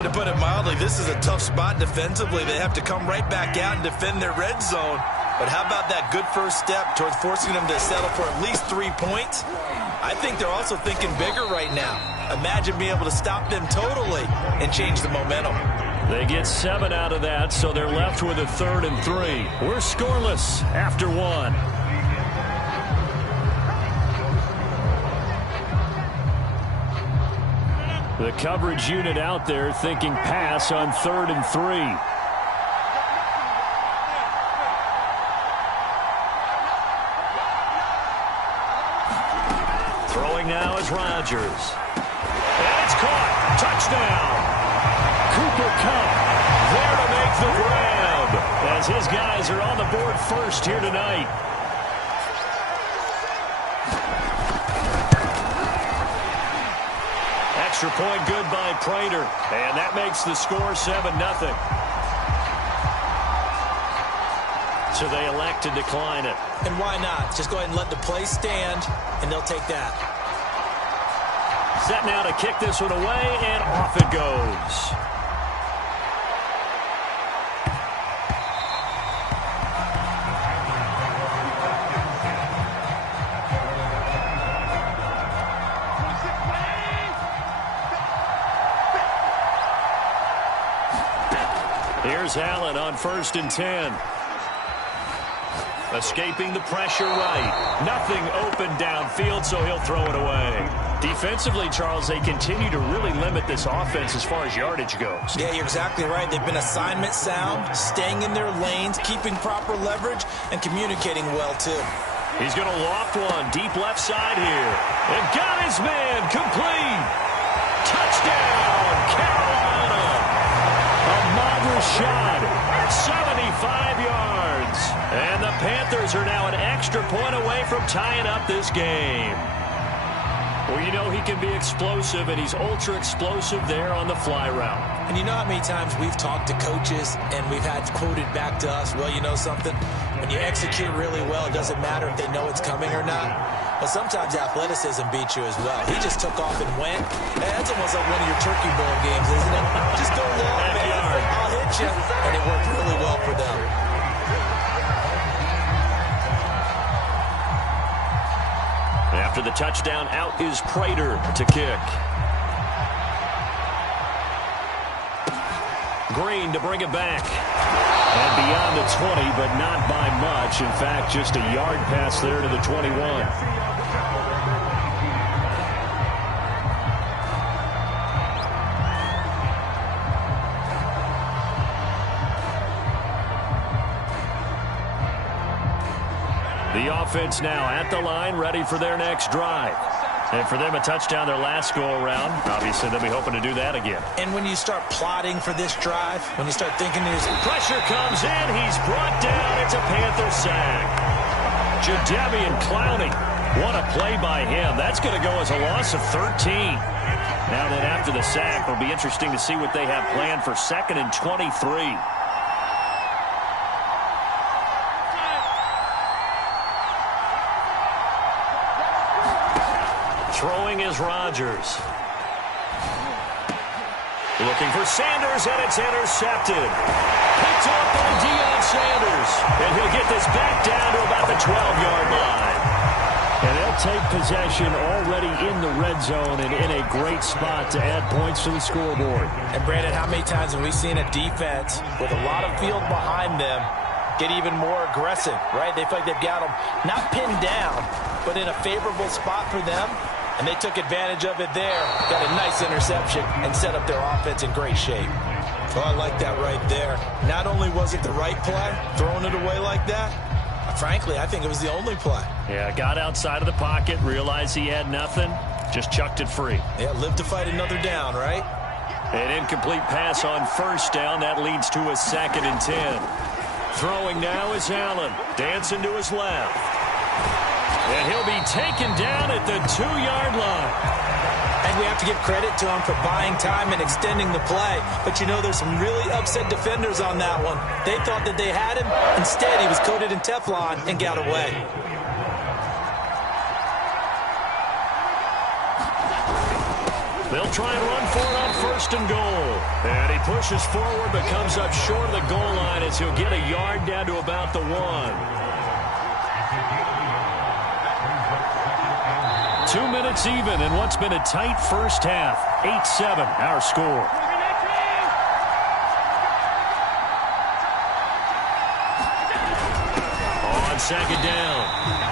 To put it mildly, this is a tough spot defensively. They have to come right back out and defend their red zone. But how about that good first step towards forcing them to settle for at least 3 points? I think they're also thinking bigger right now. Imagine being able to stop them totally and change the momentum. They get 7 out of that, so they're left with a 3rd and 3. We're scoreless after 1. The coverage unit out there thinking pass on 3rd and 3. Throwing now is Rodgers. And it's caught. Touchdown. Cooper Kupp there to make the grab as his guys are on the board first here tonight. Extra point good by Prater, and that makes the score 7-0. So they elect to decline it. And why not? Just go ahead and let the play stand, and they'll take that. Set now to kick this one away, and off it goes. Here's Allen on 1st and 10. Escaping the pressure right. Nothing open downfield, so he'll throw it away. Defensively, Charles, they continue to really limit this offense as far as yardage goes. Yeah, you're exactly right. They've been assignment sound, staying in their lanes, keeping proper leverage, and communicating well, too. He's going to loft one deep left side here. And got his man complete. Touchdown, Carolina. Ahmad Rashad, 75 yards. And the Panthers are now an extra point away from tying up this game. Well, you know he can be explosive, and he's ultra-explosive there on the fly route. And you know how many times we've talked to coaches, and we've had quoted back to us, well, you know something? When you execute really well, it doesn't matter if they know it's coming or not. But sometimes athleticism beats you as well. He just took off and went. And that's almost like one of your Turkey Bowl games, isn't it? Just go long, man. I'll hit you. And it worked really well for them. After the touchdown, out is Prater to kick. Green to bring it back. And beyond the 20, but not by much. In fact, just a yard pass there to the 21. The offense now at the line, ready for their next drive. And for them, a touchdown their last go-around. Obviously, they'll be hoping to do that again. And when you start plotting for this drive, when you start thinking there's... Pressure comes in. He's brought down. It's a Panther sack. Jadeveon Clowney. What a play by him. That's going to go as a loss of 13. Now then, after the sack, it'll be interesting to see what they have planned for 2nd and 23. Throwing is Rodgers. Looking for Sanders, and it's intercepted. Picked up by Deion Sanders. And he'll get this back down to about the 12-yard line. And they'll take possession already in the red zone and in a great spot to add points to the scoreboard. And, Brandon, how many times have we seen a defense with a lot of field behind them get even more aggressive, right? They feel like they've got them not pinned down, but in a favorable spot for them. And they took advantage of it there. Got a nice interception and set up their offense in great shape. Oh, I like that right there. Not only was it the right play, throwing it away like that, frankly, I think it was the only play. Yeah, got outside of the pocket, realized he had nothing, just chucked it free. Yeah, live to fight another down, right? An incomplete pass on 1st down. That leads to a 2nd and 10. Throwing now is Allen. Dancing to his left. And he'll be taken down at the 2-yard line. And we have to give credit to him for buying time and extending the play. But, you know, there's some really upset defenders on that one. They thought that they had him. Instead, he was coated in Teflon and got away. They'll try and run for it on first and goal. And he pushes forward but comes up short of the goal line as he'll get a yard down to about the 1. 2 minutes even in what's been a tight first half. 8-7 our score. On second down,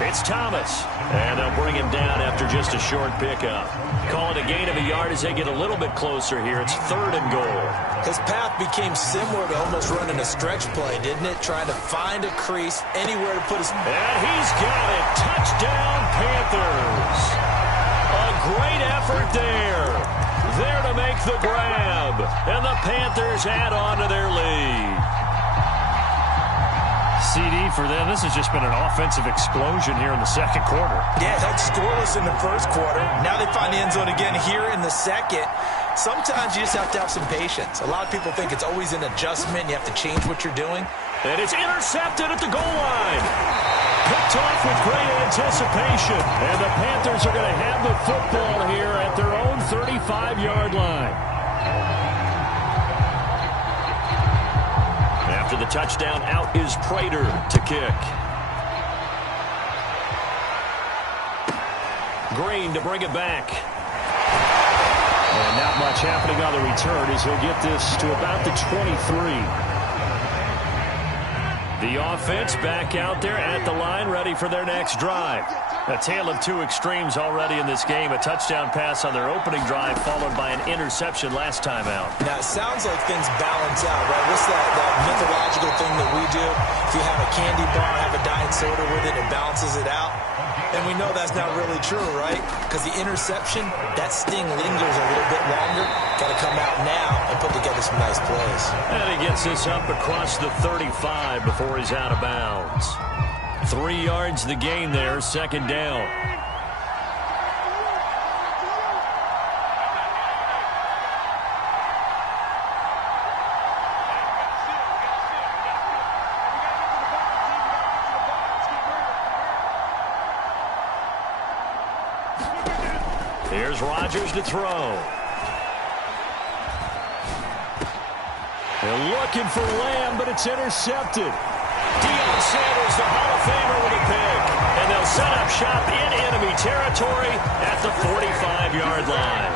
it's Thomas. And they'll bring him down after just a short pickup. Call it a gain of a yard as they get a little bit closer here. It's 3rd and goal. His path became similar to almost running a stretch play, didn't it? Trying to find a crease, anywhere to put his... And he's got it. Touchdown, Panthers. A great effort there. There to make the grab. And the Panthers add on to their lead. CD for them. This has just been an offensive explosion here in the second quarter. Yeah, held scoreless in the first quarter. Now they find the end zone again here in the second. Sometimes you just have to have some patience. A lot of people think it's always an adjustment. You have to change what you're doing. And it's intercepted at the goal line. Picked off with great anticipation. And the Panthers are going to have the football here at their own 35-yard line. After the touchdown, out is Prater to kick. Green to bring it back. And not much happening on the return as he'll get this to about the 23. The offense back out there at the line, ready for their next drive. A tale of two extremes already in this game. A touchdown pass on their opening drive, followed by an interception last time out. Now, it sounds like things balance out, right? What's that mythological thing that we do? If you have a candy bar, have a diet soda with it, it balances it out. And we know that's not really true, right? Because the interception, that sting lingers a little bit longer. Got to come out now and put together some nice plays. And he gets this up across the 35 before he's out of bounds. 3 yards the gain there, second down. Here's Rodgers to throw. They're looking for Lamb, but it's intercepted. Deion Sanders, the Hall of Famer, with a pick. And they'll set up shop in enemy territory at the 45-yard line.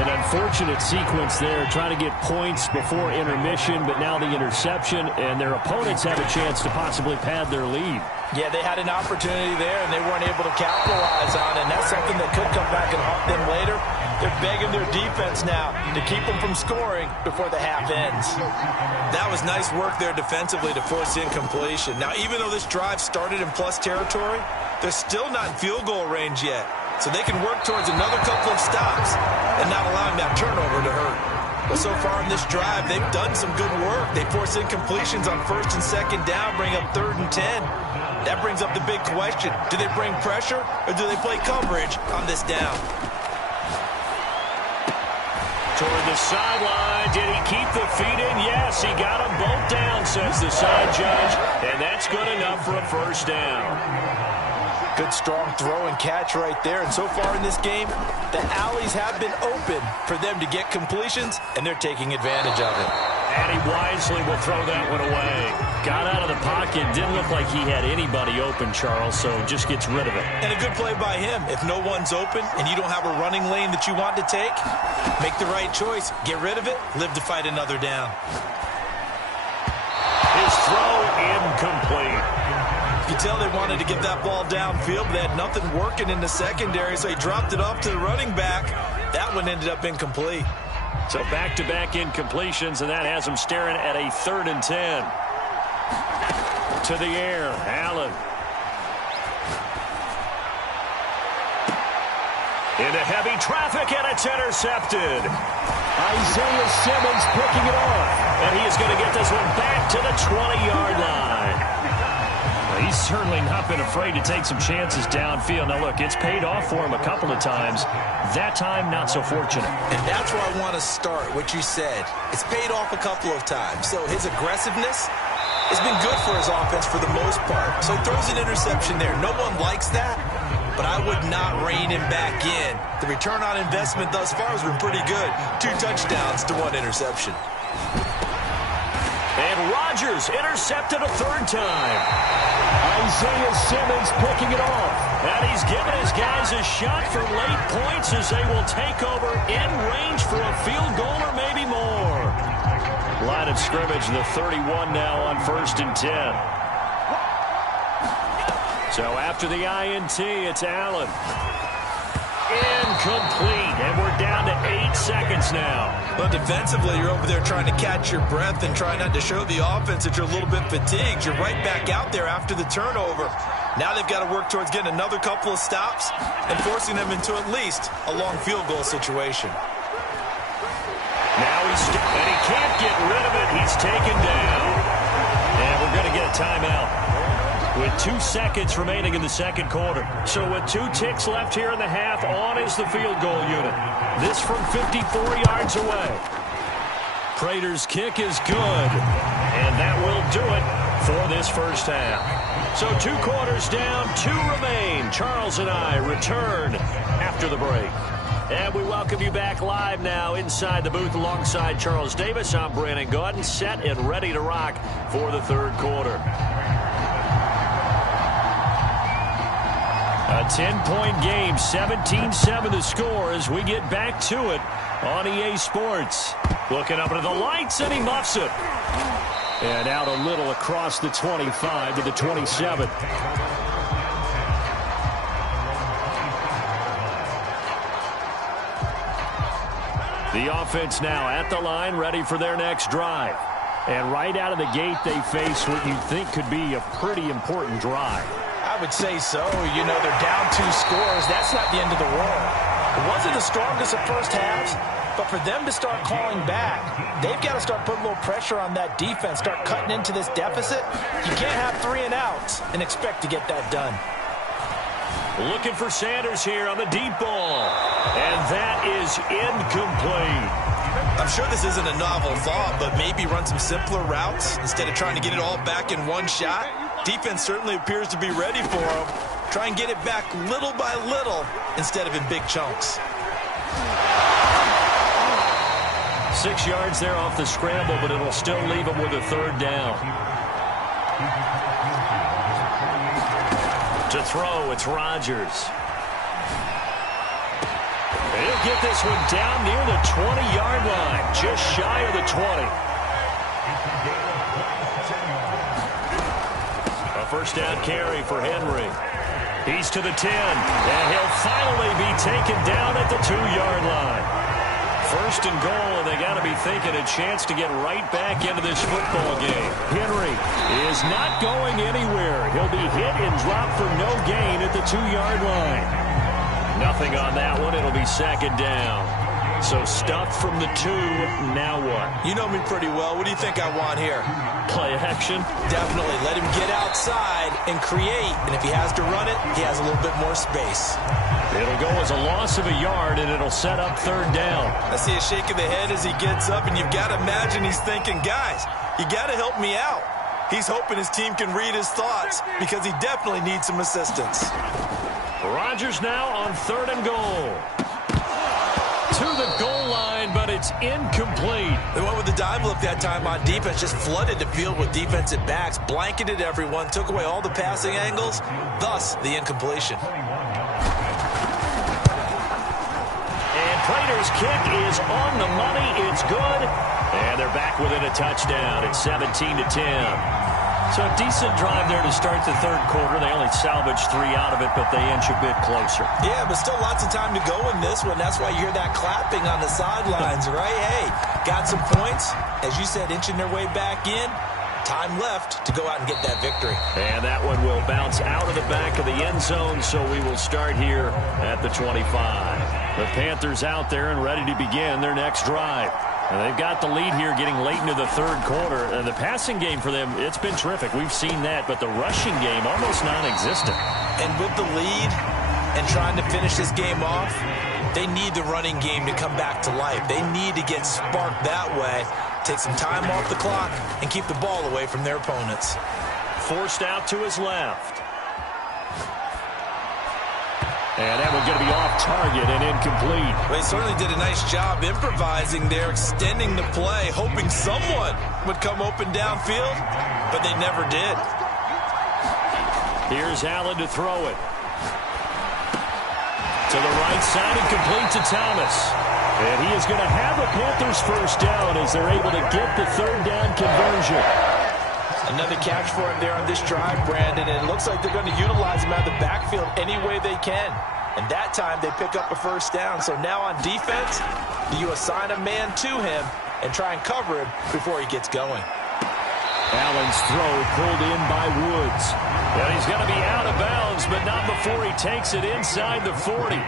An unfortunate sequence there, trying to get points before intermission, but now the interception, and their opponents have a chance to possibly pad their lead. Yeah, they had an opportunity there, and they weren't able to capitalize on it, and that's something that could come back and haunt them later. They're begging their defense now to keep them from scoring before the half ends. That was nice work there defensively to force incompletion. Now, even though this drive started in plus territory, they're still not in field goal range yet, so they can work towards another couple of stops and not allowing that turnover to hurt. But so far in this drive, they've done some good work. They force incompletions on first and second down, bring up 3rd and 10. That brings up the big question. Do they bring pressure or do they play coverage on this down? Toward the sideline. Did he keep the feet in? Yes, he got them both down, says the side judge. And that's good enough for a first down. Good, strong throw and catch right there. And so far in this game, the alleys have been open for them to get completions, and they're taking advantage of it. And he wisely will throw that one away. Got out of the pocket. Didn't look like he had anybody open, Charles, so just gets rid of it. And a good play by him. If no one's open and you don't have a running lane that you want to take, make the right choice. Get rid of it. Live to fight another down. His throw incomplete. You tell they wanted to get that ball downfield. They had nothing working in the secondary, so he dropped it off to the running back. That one ended up incomplete. So back-to-back incompletions, and that has him staring at a 3rd and 10. To the air, Allen. Into heavy traffic, and it's intercepted. Isaiah Simmons picking it off. And he is going to get this one back to the 20-yard line. He's certainly not been afraid to take some chances downfield. Now, look, it's paid off for him a couple of times. That time, not so fortunate. And that's where I want to start, what you said. It's paid off a couple of times. So his aggressiveness has been good for his offense for the most part. So he throws an interception there. No one likes that. but I would not rein him back in. The return on investment thus far has been pretty good. 2 touchdowns to 1 interception. And Rodgers intercepted a 3rd time. Isaiah Simmons picking it off. And he's giving his guys a shot for late points as they will take over in range for a field goal or maybe more. Line of scrimmage, the 31 now on 1st and 10. So after the INT, it's Allen. Incomplete, and we're down to 8 seconds now. But defensively, you're over there trying to catch your breath and try not to show the offense that you're a little bit fatigued. You're right back out there after the turnover. Now they've got to work towards getting another couple of stops and forcing them into at least a long field goal situation. Now and he can't get rid of it. He's taken down. And we're going to get a timeout with 2 seconds remaining in the 2nd quarter. So with 2 ticks left here in the half, on is the field goal unit. This from 54 yards away. Prater's kick is good. And that will do it for this 1st half. So 2 quarters down, 2 remain. Charles and I return after the break. And we welcome you back live now inside the booth alongside Charles Davis. I'm Brandon Gaudin, set and ready to rock for the 3rd quarter. A 10-point game, 17-7 the score as we get back to it on EA Sports. Looking up into the lights, and he muffs it. And out a little across the 25 to the 27. The offense now at the line, ready for their next drive. And right out of the gate, they face what you think could be a pretty important drive. I would say so. You know, they're down 2 scores. That's not the end of the world. It wasn't the strongest of first halves, but for them to start calling back, they've got to start putting a little pressure on that defense, start cutting into this deficit. You can't have 3 and outs and expect to get that done. Looking for Sanders here on the deep ball. And that is incomplete. I'm sure this isn't a novel thought, but maybe run some simpler routes instead of trying to get it all back in one shot. Defense certainly appears to be ready for him. Try and get it back little by little instead of in big chunks. 6 yards there off the scramble, but it'll still leave him with a 3rd down. To throw, it's Rodgers. He'll get this one down near the 20-yard line, just shy of the 20. A 1st down carry for Henry. He's to the 10, and he'll finally be taken down at the 2-yard line. 1st and goal, and they got to be thinking a chance to get right back into this football game. Henry is not going anywhere. He'll be hit and dropped for no gain at the 2-yard line. Nothing on that one. It'll be 2nd down. So stuffed from the 2. Now what? You know me pretty well. What do you think I want here? Play action? Definitely. Let him get outside and create. And if he has to run it, he has a little bit more space. It'll go as a loss of a yard, and it'll set up 3rd down. I see a shake of the head as he gets up, and you've got to imagine he's thinking, guys, you got to help me out. He's hoping his team can read his thoughts because he definitely needs some assistance. Rodgers now on 3rd and goal. To the goal line, but it's incomplete. They went with the dive look that time on defense, just flooded the field with defensive backs, blanketed everyone, took away all the passing angles, thus the incompletion. And Prater's kick is on the money. It's good. And they're back within a touchdown. It's 17-10. So a decent drive there to start the 3rd quarter. They only salvaged 3 out of it, but they inch a bit closer. Yeah, but still lots of time to go in this one. That's why you hear that clapping on the sidelines, right? Hey, got some points. As you said, inching their way back in. Time left to go out and get that victory. And that one will bounce out of the back of the end zone, so we will start here at the 25. The Panthers out there and ready to begin their next drive. And they've got the lead here getting late into the 3rd quarter. And the passing game for them, it's been terrific. We've seen that, but the rushing game almost non-existent. And with the lead and trying to finish this game off, they need the running game to come back to life. They need to get sparked that way, take some time off the clock, and keep the ball away from their opponents. Forced out to his left. And that one's going to be off target and incomplete. Well, he certainly did a nice job improvising there, extending the play, hoping someone would come open downfield, but they never did. Here's Allen to throw it. To the right side and complete to Thomas. And he is going to have a Panthers first down as they're able to get the third down conversion. Another catch for him there on this drive, Brandon, and it looks like they're going to utilize him out of the backfield any way they can. And that time they pick up a first down. So now on defense, you assign a man to him and try and cover him before he gets going. Allen's throw pulled in by Woods. And he's going to be out of bounds, but not before he takes it inside the 40.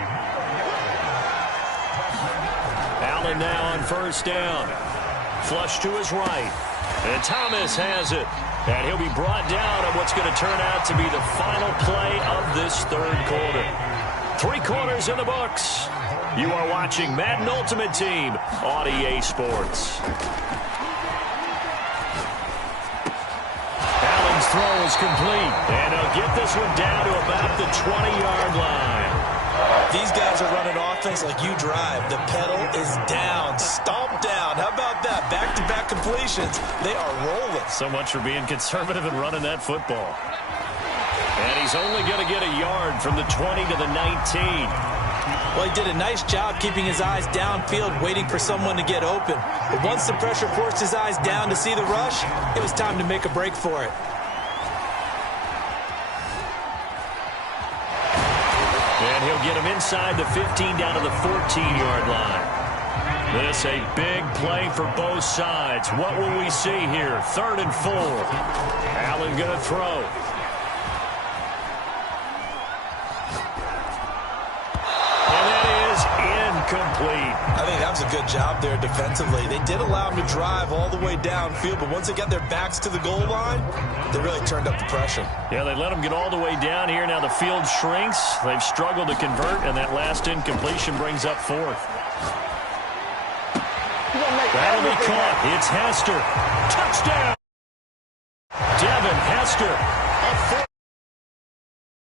Allen now on first down. Flush to his right. And Thomas has it. And he'll be brought down on what's going to turn out to be the final play of this third quarter. 3 quarters in the books. You are watching Madden Ultimate Team on EA Sports. Allen's throw is complete. And he'll get this one down to about the 20-yard line. These guys are running offense like you drive. The pedal is down, stomp down. How about that? Back-to-back completions. They are rolling. So much for being conservative and running that football. And he's only going to get a yard from the 20 to the 19. Well, he did a nice job keeping his eyes downfield, waiting for someone to get open. But once the pressure forced his eyes down to see the rush, it was time to make a break for it. And he'll get him inside the 15 down to the 14-yard line. This a big play for both sides. What will we see here? 3rd and 4. Allen going to throw. And that is incomplete. I think that was a good job there defensively. They did allow him to drive all the way downfield, but once they got their backs to the goal line, they really turned up the pressure. Yeah, they let him get all the way down here. Now the field shrinks. They've struggled to convert, and that last incompletion brings up 4th. That'll be caught. It's Hester. Touchdown. Devin Hester.